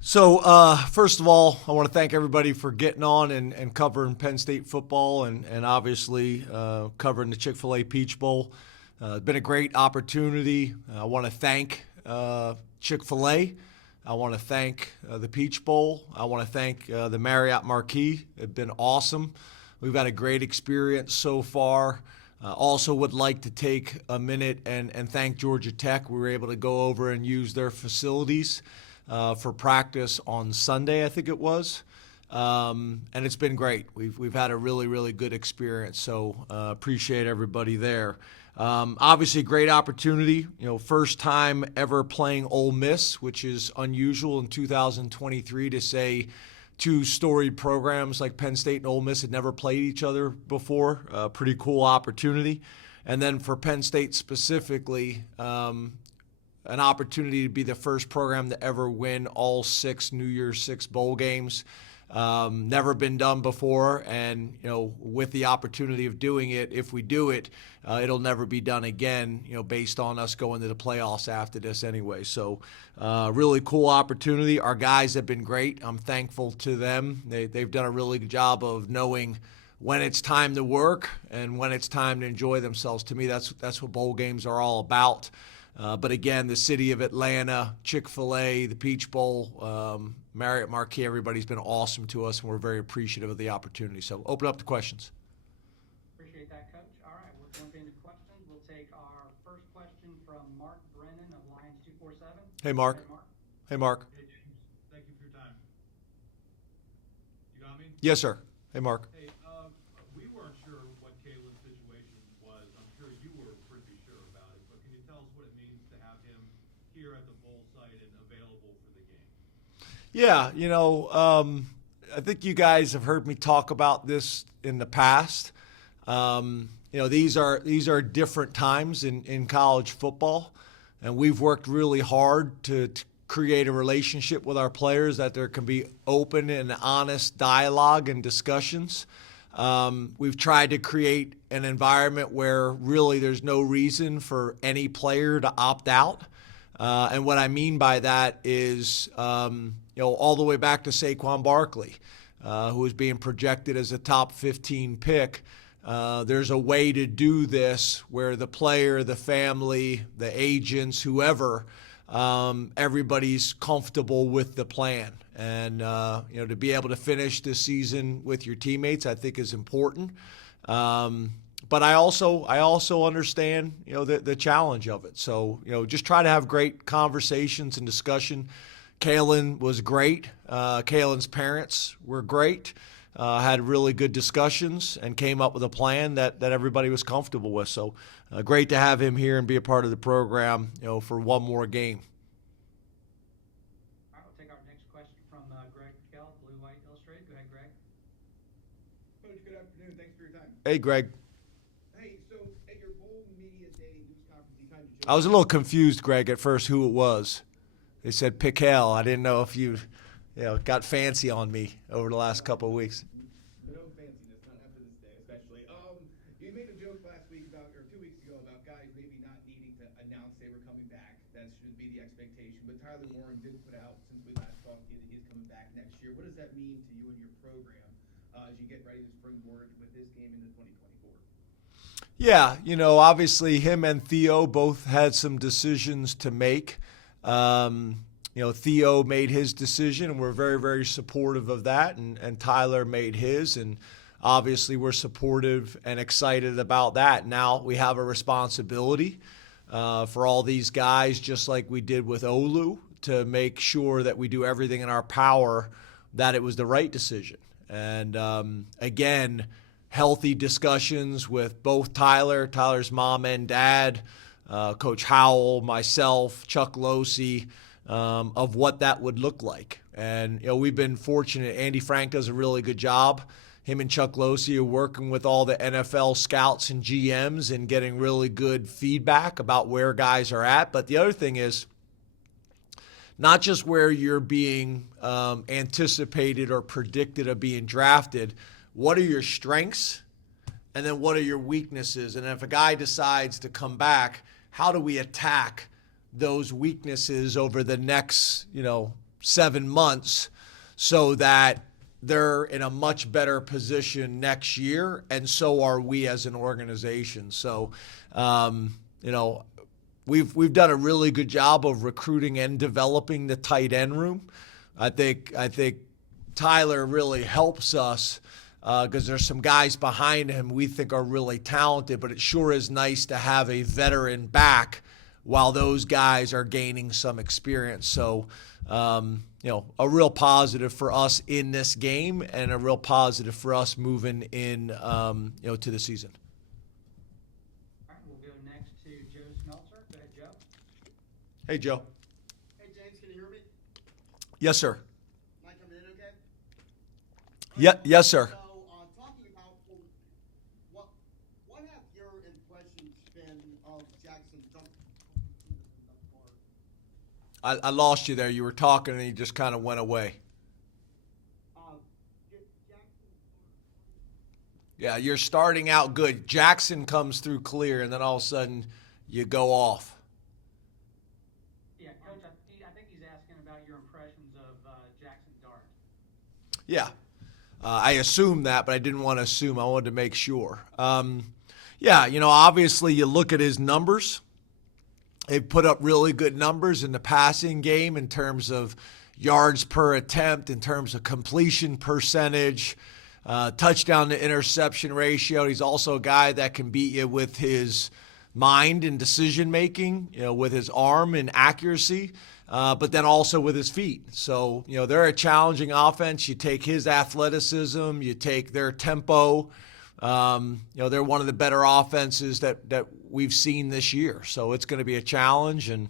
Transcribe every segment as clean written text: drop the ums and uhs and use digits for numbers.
So, first of all, I want to thank everybody for getting on and covering Penn State football and obviously covering the Chick-fil-A Peach Bowl. It's been a great opportunity. I want to thank Chick-fil-A. I want to thank the Peach Bowl. I want to thank the Marriott Marquis. It's been awesome. We've had a great experience so far. Also would like to take a minute and thank Georgia Tech. We were able to go over and use their facilities for practice on Sunday, I think it was. And it's been great. We've had a really good experience. So appreciate everybody there. Obviously, great opportunity. First time ever playing Ole Miss, which is unusual in 2023 to say two storied programs like Penn State and Ole Miss had never played each other before. Pretty cool opportunity. And then for Penn State specifically, an opportunity to be the first program to ever win all 6 New Year's Six bowl games. Never been done before, and with the opportunity of doing it, if we do it, it'll never be done again. Based on us going to the playoffs after this anyway. So, really cool opportunity. Our guys have been great. I'm thankful to them. They've done a really good job of knowing when it's time to work and when it's time to enjoy themselves. To me, that's what bowl games are all about. But again, the city of Atlanta, Chick-fil-A, the Peach Bowl, Marriott Marquis, everybody's been awesome to us, and we're very appreciative of the opportunity. So open up the questions. Appreciate that, Coach. All right, we'll jump into questions. We'll take our first question from Mark Brennan of Lions 247. Hey, Mark. Hey, Mark. Hey, James. Thank you for your time. You got me? Yes, sir. Hey, Mark. Hey, we weren't sure what Kalen's situation was. I'm sure you were pretty sure about it, but can you tell us what it means to have him here at the bowl site and available for the game? Yeah, I think you guys have heard me talk about this in the past. These are different times in college football, and we've worked really hard to create a relationship with our players that there can be open and honest dialogue and discussions. We've tried to create an environment where really there's no reason for any player to opt out. And what I mean by that is, all the way back to Saquon Barkley, who is being projected as a top 15 pick. There's a way to do this where the player, the family, the agents, whoever, everybody's comfortable with the plan. And, to be able to finish this season with your teammates, I think is important. But I also understand, the challenge of it. So, just try to have great conversations and discussion. Kalen was great. Kalen's parents were great. Had really good discussions and came up with a plan that everybody was comfortable with. So great to have him here and be a part of the program, for one more game. All right, we'll take our next question from Greg Kell, Blue White Illustrated. Go ahead, Greg. Coach, good afternoon. Thanks for your time. Hey, Greg. Hey, so at your bowl media day news conference, you kind of I was a little confused, Greg, at first who it was. They said Pickell. I didn't know if you got fancy on me over the last couple of weeks. No fanciness, not after this day, especially. You made a joke last week or 2 weeks ago about guys maybe not needing to announce they were coming back. That should be the expectation. But Tyler Warren did put out, since we last talked to you, that he's coming back next year. What does that mean to you and your program as you get ready to springboard with this game into 2024? Yeah, obviously him and Theo both had some decisions to make. Theo made his decision, and we're very, very supportive of that, and Tyler made his, and obviously we're supportive and excited about that. Now we have a responsibility for all these guys, just like we did with Olu, to make sure that we do everything in our power that it was the right decision. And again, healthy discussions with both Tyler's mom and dad, Coach Howell, myself, Chuck Losey, of what that would look like. And, we've been fortunate. Andy Frank does a really good job. Him and Chuck Losey are working with all the NFL scouts and GMs and getting really good feedback about where guys are at. But the other thing is not just where you're being anticipated or predicted of being drafted. What are your strengths and then what are your weaknesses? And if a guy decides to come back, how do we attack those weaknesses over the next, 7 months so that they're in a much better position next year, and so are we as an organization. So, we've done a really good job of recruiting and developing the tight end room. I think Tyler really helps us because there's some guys behind him we think are really talented, but it sure is nice to have a veteran back while those guys are gaining some experience. So, a real positive for us in this game and a real positive for us moving in, to the season. All right, we'll go next to Joe Smeltzer. Go ahead, Joe. Hey, Joe. Hey, James, can you hear me? Yes, sir. Am I coming in okay? Yes, sir. So, talking about what have your impressions been of Jackson Dunk? I lost you there. You were talking and you just kind of went away. Yeah, you're starting out good. Jackson comes through clear, and then all of a sudden you go off. Yeah, Coach, I think he's asking about your impressions of Jackson Dart. Yeah, I assumed that, but I didn't want to assume. I wanted to make sure. Obviously you look at his numbers. They've put up really good numbers in the passing game in terms of yards per attempt, in terms of completion percentage, touchdown to interception ratio. He's also a guy that can beat you with his mind and decision making, with his arm and accuracy, but then also with his feet. So, they're a challenging offense. You take his athleticism, you take their tempo. They're one of the better offenses that we've seen this year. So it's going to be a challenge. And,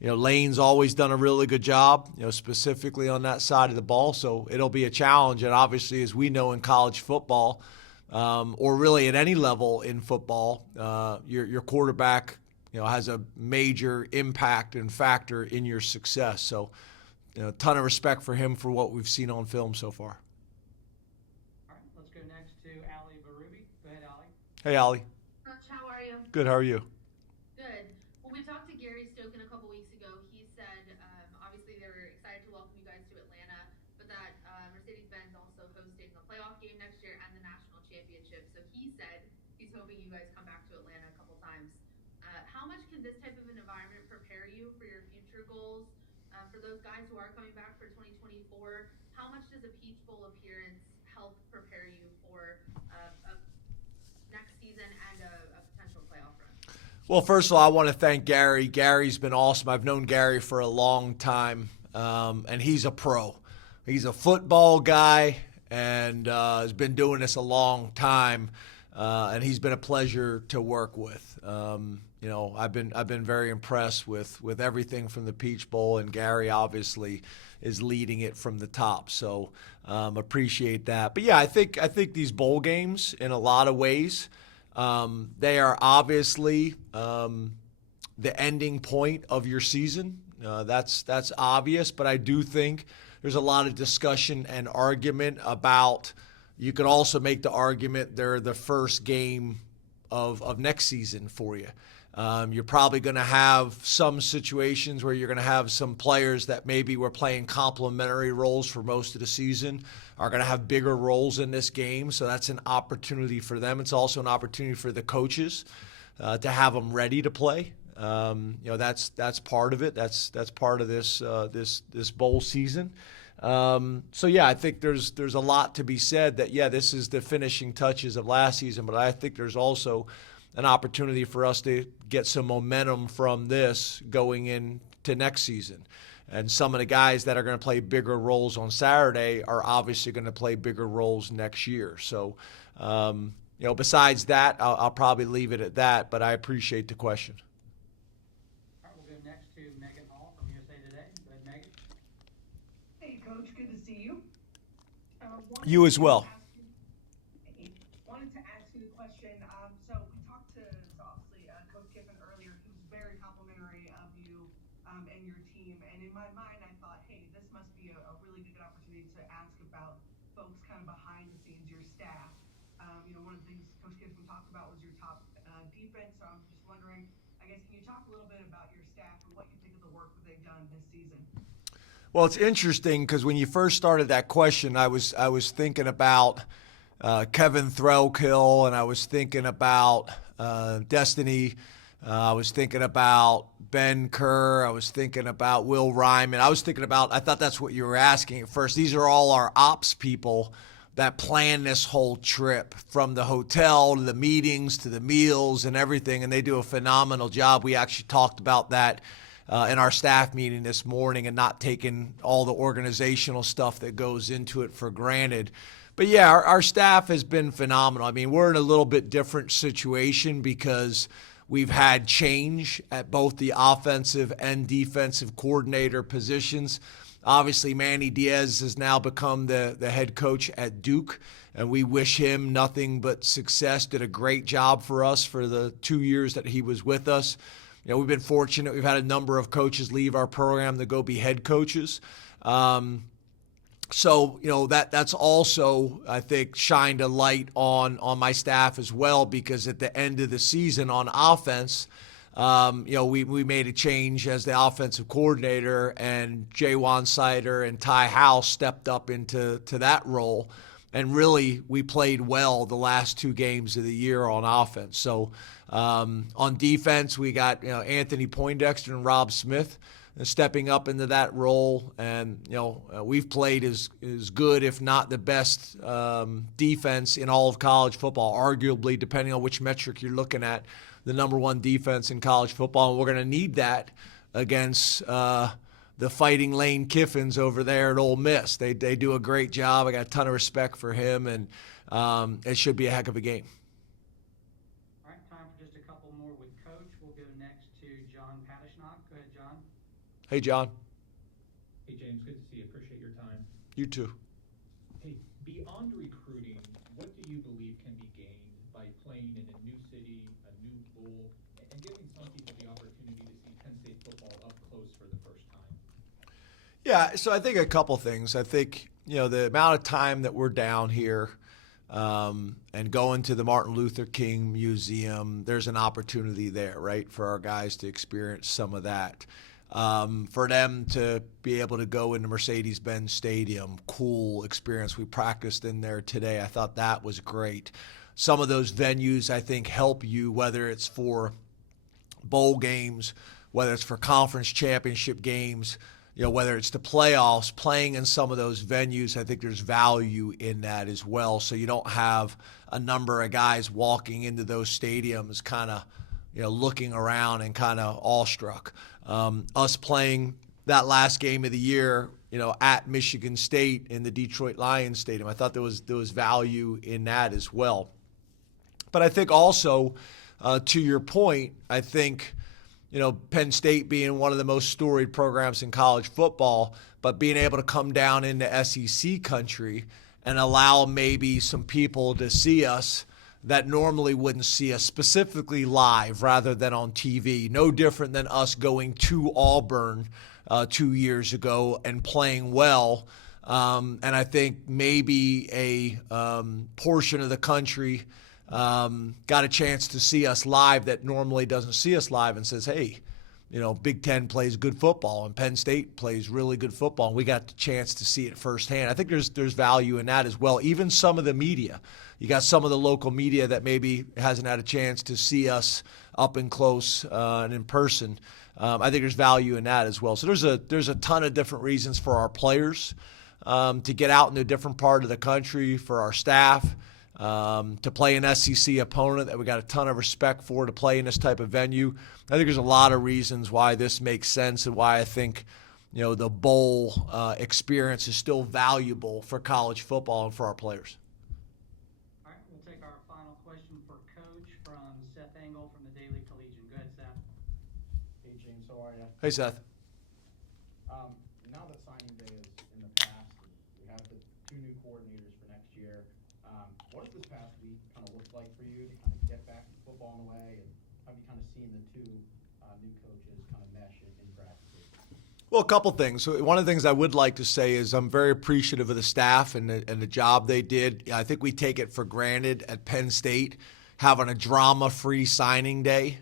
Lane's always done a really good job, specifically on that side of the ball. So it'll be a challenge. And obviously, as we know in college football, or really at any level in football, your quarterback, has a major impact and factor in your success. So, a ton of respect for him for what we've seen on film so far. All right, let's go next to Ali Barubi. Go ahead, Ali. Hey, Ollie. Coach, how are you? Good. How are you? Good. Well, we talked to Gary Stokin a couple weeks ago. He said, obviously they were excited to welcome you guys to Atlanta, but that Mercedes-Benz also hosting the playoff game next year and the national championship. So he said he's hoping you guys come back to Atlanta a couple times. How much can this type of an environment prepare you for your future goals? For those guys who are coming back for 2024, how much does a Peach Bowl appearance help prepare you for next season and a potential playoff run? Well, first of all, I want to thank Gary. Gary's been awesome. I've known Gary for a long time, and he's a pro. He's a football guy and has been doing this a long time, and he's been a pleasure to work with. I've been very impressed with everything from the Peach Bowl, and Gary obviously is leading it from the top. So appreciate that. But yeah, I think these bowl games, in a lot of ways, they are obviously the ending point of your season. That's obvious, but I do think there's a lot of discussion and argument about. You could also make the argument they're the first game of next season for you. You're probably going to have some situations where you're going to have some players that maybe were playing complementary roles for most of the season are going to have bigger roles in this game. So that's an opportunity for them. It's also an opportunity for the coaches to have them ready to play. That's part of it. That's part of this bowl season. So yeah, I think there's a lot to be said that, yeah, this is the finishing touches of last season, but I think there's also an opportunity for us to get some momentum from this going into next season. And some of the guys that are going to play bigger roles on Saturday are obviously going to play bigger roles next year. So, besides that, I'll probably leave it at that, but I appreciate the question. All right, we'll go next to Megan Hall from USA Today. Go ahead, Megan. Hey, Coach, good to see you. You as well. Wanted to ask you the question. So we talked to obviously Coach Kiffin earlier. He was very complimentary of you and your team. And in my mind, I thought, hey, this must be a really good opportunity to ask about folks kind of behind the scenes, your staff. one of the things Coach Kiffin talked about was your top defense. So I'm just wondering, I guess, can you talk a little bit about your staff and what you think of the work that they've done this season? Well, it's interesting because when you first started that question, I was thinking about Kevin Threlkill, and I was thinking about Destiny. I was thinking about Ben Kerr. I was thinking about Will Ryman. I thought that's what you were asking at first. These are all our ops people that plan this whole trip, from the hotel to the meetings to the meals and everything, and they do a phenomenal job. We actually talked about that in our staff meeting this morning, and not taking all the organizational stuff that goes into it for granted. But yeah, our staff has been phenomenal. I mean, we're in a little bit different situation because we've had change at both the offensive and defensive coordinator positions. Obviously, Manny Diaz has now become the head coach at Duke, and we wish him nothing but success. Did a great job for us for the 2 years that he was with us. We've been fortunate. We've had a number of coaches leave our program to go be head coaches. So that's also, I think, shined a light on my staff as well, because at the end of the season on offense, we made a change as the offensive coordinator, and Jaywan Sider and Ty House stepped up into that role. And really, we played well the last 2 games of the year on offense. So on defense, we got Anthony Poindexter and Rob Smith stepping up into that role, and we've played as good, if not the best, defense in all of college football, arguably, depending on which metric you're looking at, the number 1 defense in college football. And we're going to need that against the Fighting Lane Kiffins over there at Ole Miss. They do a great job. I got a ton of respect for him, and it should be a heck of a game. All right, time for just a couple more with Coach. We'll go next to John Patishnock. Go ahead, John. Hey, John. Hey, James. Good to see you. Appreciate your time. You too. Hey, beyond recruiting, what do you believe can be gained by playing in a new city, a new bowl, and giving some people the opportunity to see Penn State football up close for the first time? Yeah, so I think a couple things. I think, the amount of time that we're down here and going to the Martin Luther King Museum, there's an opportunity there, right, for our guys to experience some of that. For them to be able to go into Mercedes-Benz Stadium, cool experience. We practiced in there today. I thought that was great. Some of those venues, I think, help you, whether it's for bowl games, whether it's for conference championship games, whether it's the playoffs, playing in some of those venues. I think there's value in that as well. So you don't have a number of guys walking into those stadiums kind of, looking around and kind of awestruck. Us playing that last game of the year, at Michigan State in the Detroit Lions Stadium, I thought there was value in that as well. But I think also, to your point, I think, Penn State being one of the most storied programs in college football, but being able to come down into SEC country and allow maybe some people to see us that normally wouldn't see us, specifically live rather than on TV. No different than us going to Auburn 2 years ago and playing well. And I think maybe a portion of the country got a chance to see us live that normally doesn't see us live, and says, hey, Big Ten plays good football and Penn State plays really good football, and we got the chance to see it firsthand. I think there's value in that as well. Even some of the media. You got some of the local media that maybe hasn't had a chance to see us up and close and in person. I think there's value in that as well. So there's a ton of different reasons for our players to get out in a different part of the country, for our staff to play an SEC opponent that we got a ton of respect for, to play in this type of venue. I think there's a lot of reasons why this makes sense, and why I think the bowl experience is still valuable for college football and for our players. All right, we'll take our final question for Coach from Seth Engel from the Daily Collegian. Go ahead, Seth. Hey, James, how are you? Hey, Seth. Now that signing day is in the past, we have the 2 new coordinators for next year. What has this past week kind of looked like for you to kind of get back to football in a way, and have you kind of seen the 2 new coaches kind of mesh in practices? Well, a couple things. One of the things I would like to say is I'm very appreciative of the staff and the job they did. I think we take it for granted at Penn State having a drama-free signing day.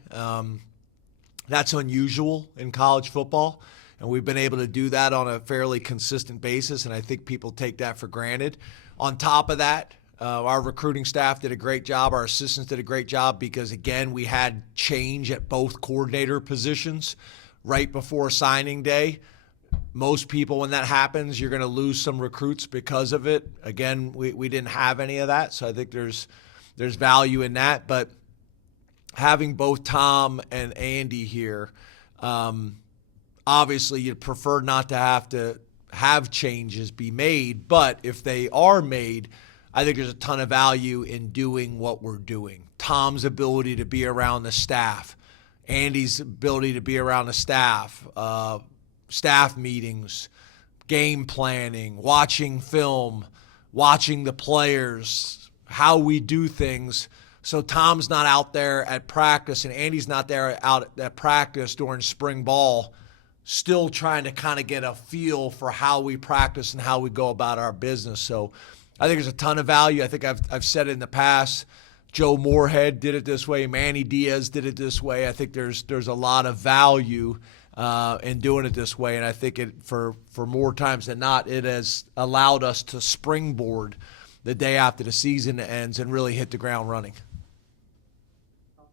That's unusual in college football, and we've been able to do that on a fairly consistent basis, and I think people take that for granted. On top of that, our recruiting staff did a great job. Our assistants did a great job because, again, we had change at both coordinator positions right before signing day. Most people, when that happens, you're going to lose some recruits because of it. Again, we didn't have any of that, so I think there's value in that. But having both Tom and Andy here, obviously you'd prefer not to have changes be made, but if they are made, I think there's a ton of value in doing what we're doing. Tom's ability to be around the staff, Andy's ability to be around the staff, staff meetings, game planning, watching film, watching the players, how we do things. So Tom's not out there at practice and Andy's not there out at practice during spring ball, still trying to kind of get a feel for how we practice and how we go about our business. So I think there's a ton of value. I think I've said it in the past. Joe Moorhead did it this way. Manny Diaz did it this way. I think there's a lot of value in doing it this way, and I think for more times than not, it has allowed us to springboard the day after the season ends and really hit the ground running. Well,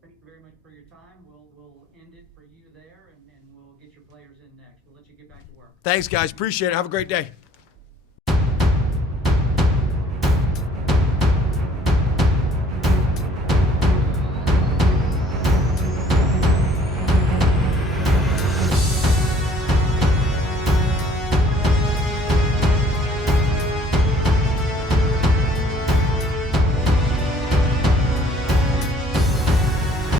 thank you very much for your time. We'll end it for you there, and we'll get your players in next. We'll let you get back to work. Thanks, guys. Appreciate it. Have a great day.